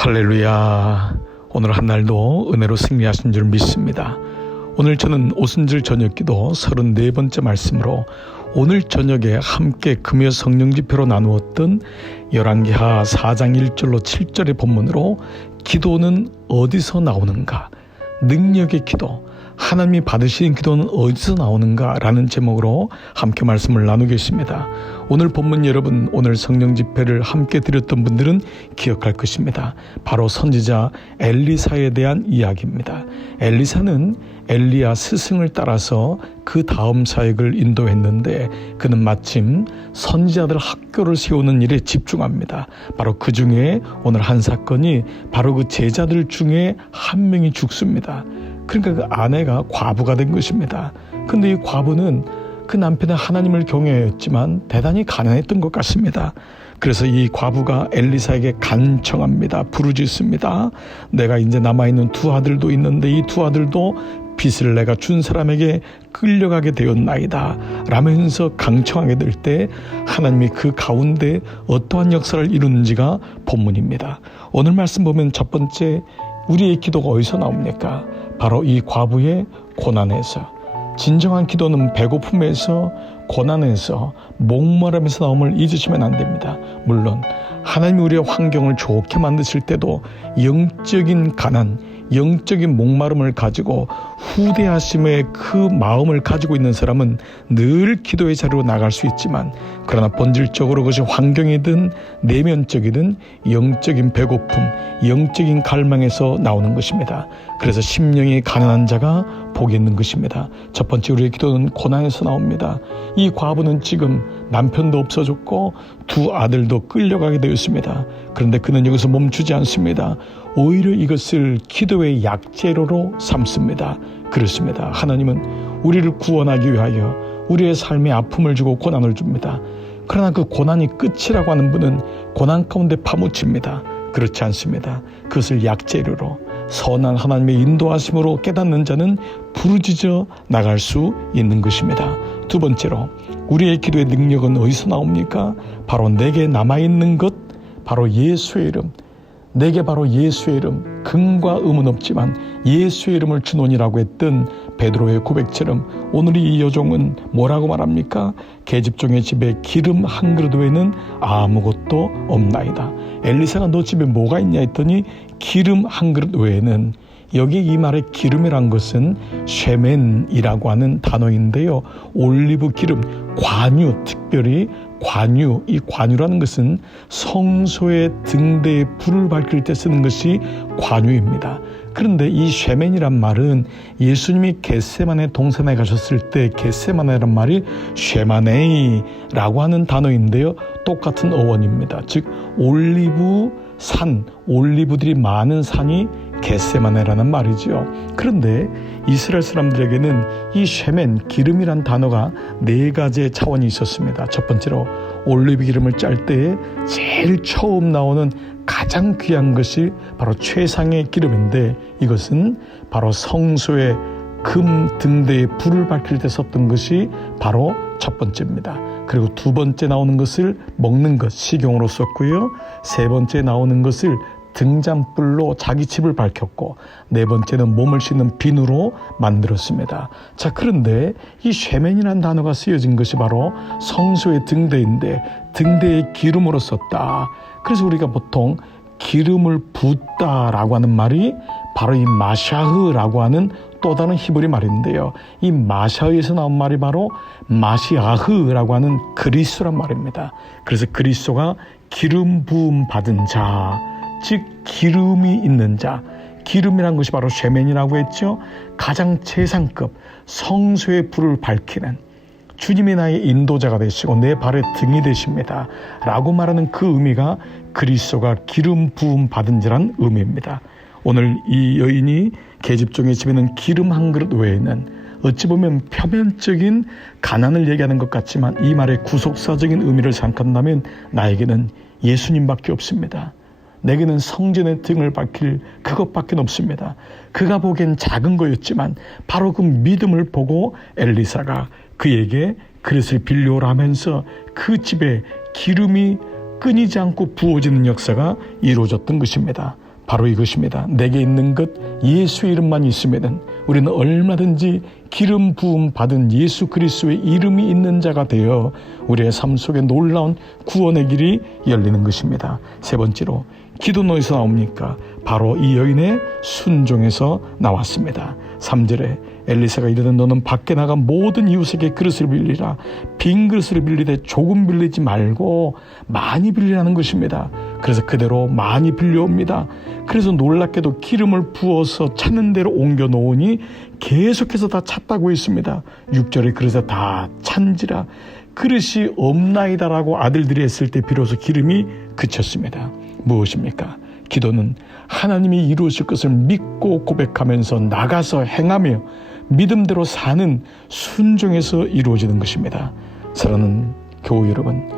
할렐루야. 오늘 한 날도 은혜로 승리하신 줄 믿습니다. 오늘 저는 오순절 저녁기도 34번째 말씀으로 오늘 저녁에 함께 금요 성령 집회로 나누었던 열왕기하 4장 1절로 7절의 본문으로 기도는 어디서 나오는가? 능력의 기도, 하나님이 받으시는 기도는 어디서 나오는가? 라는 제목으로 함께 말씀을 나누겠습니다. 오늘 본문 여러분, 오늘 성령 집회를 함께 드렸던 분들은 기억할 것입니다. 바로 선지자 엘리사에 대한 이야기입니다. 엘리사는 엘리야 스승을 따라서 그 다음 사역을 인도했는데 그는 마침 선지자들 학교를 세우는 일에 집중합니다. 바로 그 중에 오늘 한 사건이 바로 그 제자들 중에 한 명이 죽습니다. 그러니까 그 아내가 과부가 된 것입니다. 근데 이 과부는 그 남편은 하나님을 경외했지만 대단히 가난했던 것 같습니다. 그래서 이 과부가 엘리사에게 간청합니다. 부르짖습니다. 내가 이제 남아있는 두 아들도 있는데 이 두 아들도 빚을 내가 준 사람에게 끌려가게 되었나이다 라면서 강청하게 될 때 하나님이 그 가운데 어떠한 역사를 이루는지가 본문입니다. 오늘 말씀 보면 첫 번째, 우리의 기도가 어디서 나옵니까? 바로 이 과부의 고난에서. 진정한 기도는 배고픔에서, 고난에서, 목마름에서 나옴을 잊으시면 안 됩니다. 물론 하나님이 우리의 환경을 좋게 만드실 때도 영적인 가난, 영적인 목마름을 가지고 후대하심의 그 마음을 가지고 있는 사람은 늘 기도의 자리로 나갈 수 있지만, 그러나 본질적으로 그것이 환경이든 내면적이든 영적인 배고픔, 영적인 갈망에서 나오는 것입니다. 그래서 심령이 가난한 자가 복이 있는 것입니다. 첫 번째, 우리의 기도는 고난에서 나옵니다. 이 과부는 지금 남편도 없어졌고 두 아들도 끌려가게 되었습니다. 그런데 그는 여기서 멈추지 않습니다. 오히려 이것을 기도의 약재료로 삼습니다. 그렇습니다. 하나님은 우리를 구원하기 위하여 우리의 삶에 아픔을 주고 고난을 줍니다. 그러나 그 고난이 끝이라고 하는 분은 고난 가운데 파묻힙니다. 그렇지 않습니다. 그것을 약재료로 선한 하나님의 인도하심으로 깨닫는 자는 부르짖어 나갈 수 있는 것입니다. 두 번째로, 우리의 기도의 능력은 어디서 나옵니까? 바로 내게 남아있는 것, 바로 예수의 이름. 내게 바로 예수의 이름, 금과 음은 없지만 예수의 이름을 주노니라고 했던 베드로의 고백처럼 오늘 이 여종은 뭐라고 말합니까? 계집종의 집에 기름 한 그릇 외에는 아무것도 없나이다. 엘리사가 너 집에 뭐가 있냐 했더니 기름 한 그릇 외에는, 여기 이 말의 기름이란 것은 쉐멘이라고 하는 단어인데요. 올리브 기름, 관유, 특별히 관유, 이 관유라는 것은 성소의 등대에 불을 밝힐 때 쓰는 것이 관유입니다. 그런데 이 쉐멘이란 말은 예수님이 겟세마네 동산에 가셨을 때 겟세마네란 말이 쉐마네이라고 하는 단어인데요. 똑같은 어원입니다. 즉 올리브 산, 올리브들이 많은 산이 겟세마네라는 말이죠. 그런데 이스라엘 사람들에게는 이 쉐멘, 기름이란 단어가 네 가지의 차원이 있었습니다. 첫 번째로, 올리브 기름을 짤 때에 제일 처음 나오는 가장 귀한 것이 바로 최상의 기름인데, 이것은 바로 성소의 금 등대에 불을 밝힐 때 썼던 것이 바로 첫 번째입니다. 그리고 두 번째 나오는 것을 먹는 것, 식용으로 썼고요. 세 번째 나오는 것을 등잔불로 자기 집을 밝혔고, 네 번째는 몸을 씻는 비누로 만들었습니다. 자, 그런데 이 쉐멘이라는 단어가 쓰여진 것이 바로 성소의 등대인데 등대의 기름으로 썼다. 그래서 우리가 보통 기름을 붓다라고 하는 말이 바로 이 마샤흐라고 하는 또 다른 히브리 말인데요. 이 마샤흐에서 나온 말이 바로 마시아흐라고 하는 그리스도란 말입니다. 그래서 그리스도가 기름 부음 받은 자, 즉 기름이 있는 자, 기름이란 것이 바로 쉐멘이라고 했죠. 가장 최상급 성소의 불을 밝히는 주님이 나의 인도자가 되시고 내 발의 등이 되십니다 라고 말하는 그 의미가 그리스도가 기름 부음 받은 자란 의미입니다. 오늘 이 여인이 계집종의 집에는 기름 한 그릇 외에는, 어찌 보면 표면적인 가난을 얘기하는 것 같지만 이 말의 구속사적인 의미를 생각한다면 나에게는 예수님밖에 없습니다. 내게는 성전의 등을 밝힐 그것밖에 없습니다. 그가 보기엔 작은 거였지만 바로 그 믿음을 보고 엘리사가 그에게 그릇을 빌려오라 하면서 그 집에 기름이 끊이지 않고 부어지는 역사가 이루어졌던 것입니다. 바로 이것입니다. 내게 있는 것 예수의 이름만 있으면 우리는 얼마든지 기름 부음 받은 예수 그리스도의 이름이 있는 자가 되어 우리의 삶 속에 놀라운 구원의 길이 열리는 것입니다. 세 번째로 기도는 어디서 나옵니까? 바로 이 여인의 순종에서 나왔습니다. 3절에 엘리사가 이르되 너는 밖에 나가 모든 이웃에게 그릇을 빌리라. 빈 그릇을 빌리되 조금 빌리지 말고 많이 빌리라는 것입니다. 그래서 그대로 많이 빌려옵니다. 그래서 놀랍게도 기름을 부어서 찾는 대로 옮겨 놓으니 계속해서 다 찼다고 했습니다. 6절에 그래서 다 찬지라. 그릇이 없나이다라고 아들들이 했을 때 비로소 기름이 그쳤습니다. 무엇입니까? 기도는 하나님이 이루실 것을 믿고 고백하면서 나가서 행하며 믿음대로 사는 순종에서 이루어지는 것입니다. 사랑하는 교우 여러분,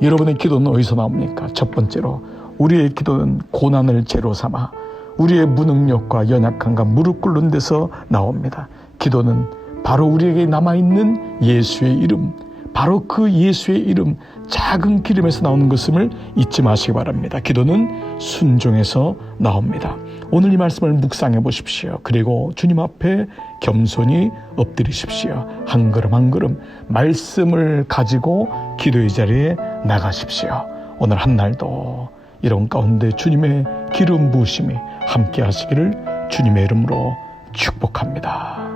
여러분의 기도는 어디서 나옵니까? 첫 번째로 우리의 기도는 고난을 재로 삼아 우리의 무능력과 연약함과 무릎 꿇는 데서 나옵니다. 기도는 바로 우리에게 남아있는 예수의 이름, 바로 그 예수의 이름, 작은 기름에서 나오는 것임을 잊지 마시기 바랍니다. 기도는 순종에서 나옵니다. 오늘 이 말씀을 묵상해 보십시오. 그리고 주님 앞에 겸손히 엎드리십시오. 한 걸음 한 걸음 말씀을 가지고 기도의 자리에 나가십시오. 오늘 한 날도 이런 가운데 주님의 기름 부으심이 함께 하시기를 주님의 이름으로 축복합니다.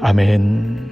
아멘.